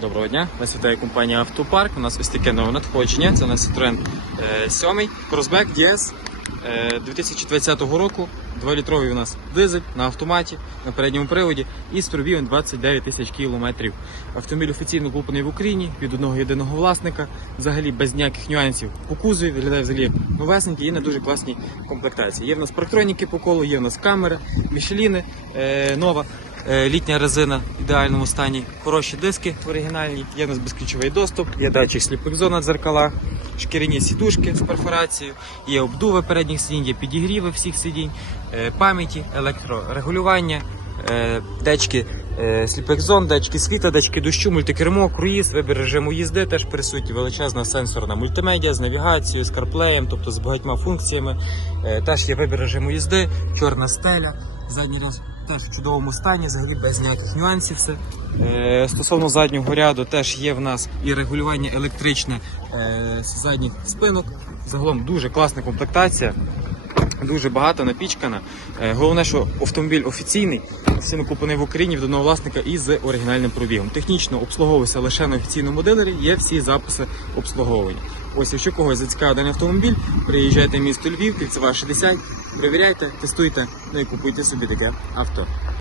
Доброго дня, вас вітає компанія Автопарк. У нас ось таке нове надходження. Це у нас Citroen е, 7 Crossback DS е, 2020 року. 2-літровий у нас дизель на автоматі на передньому приводі і з пробігом 29 тисяч кілометрів. Автомобіль офіційно куплений в Україні від одного єдиного власника, взагалі без ніяких нюансів по кузові, виглядає взагалі новесенький і на дуже класній комплектації. Є в нас парктроніки по колу, є в нас камера, мішеліни е, нова. Е, Літня резина в ідеальному стані, хороші диски оригінальні, є у нас безключовий доступ, є датчик сліпих зон на дзеркалах, шкіряні сідушки з перфорацією, є обдуви передніх сидінь, є підігріви всіх сидінь, е, пам'яті, електрорегулювання, е, датчики е, сліпих зон, датчики світла, датчики дощу, мультикермо, круїз, вибір режиму їзди теж присутні, величезна сенсорна мультимедіа з навігацією, з CarPlay, тобто з багатьма функціями. Теж є вибір режиму їзди, чорна стеля, задній ряд теж в чудовому стані, взагалі без ніяких нюансів. Все. Е, стосовно заднього ряду, теж є в нас і регулювання електричне е, з задніх спинок. Загалом дуже класна комплектація. Дуже багато напічкана. Е, Головне, що автомобіль офіційний, офіційно куплений в Україні від одного власника і з оригінальним пробігом. Технічно обслуговується лише на офіційному дилері, є всі записи обслуговування. Ось, якщо когось зацікавив даний автомобіль, приїжджайте в місто Львів, кільцева 60, перевіряйте, тестуйте, ну і купуйте собі таке авто.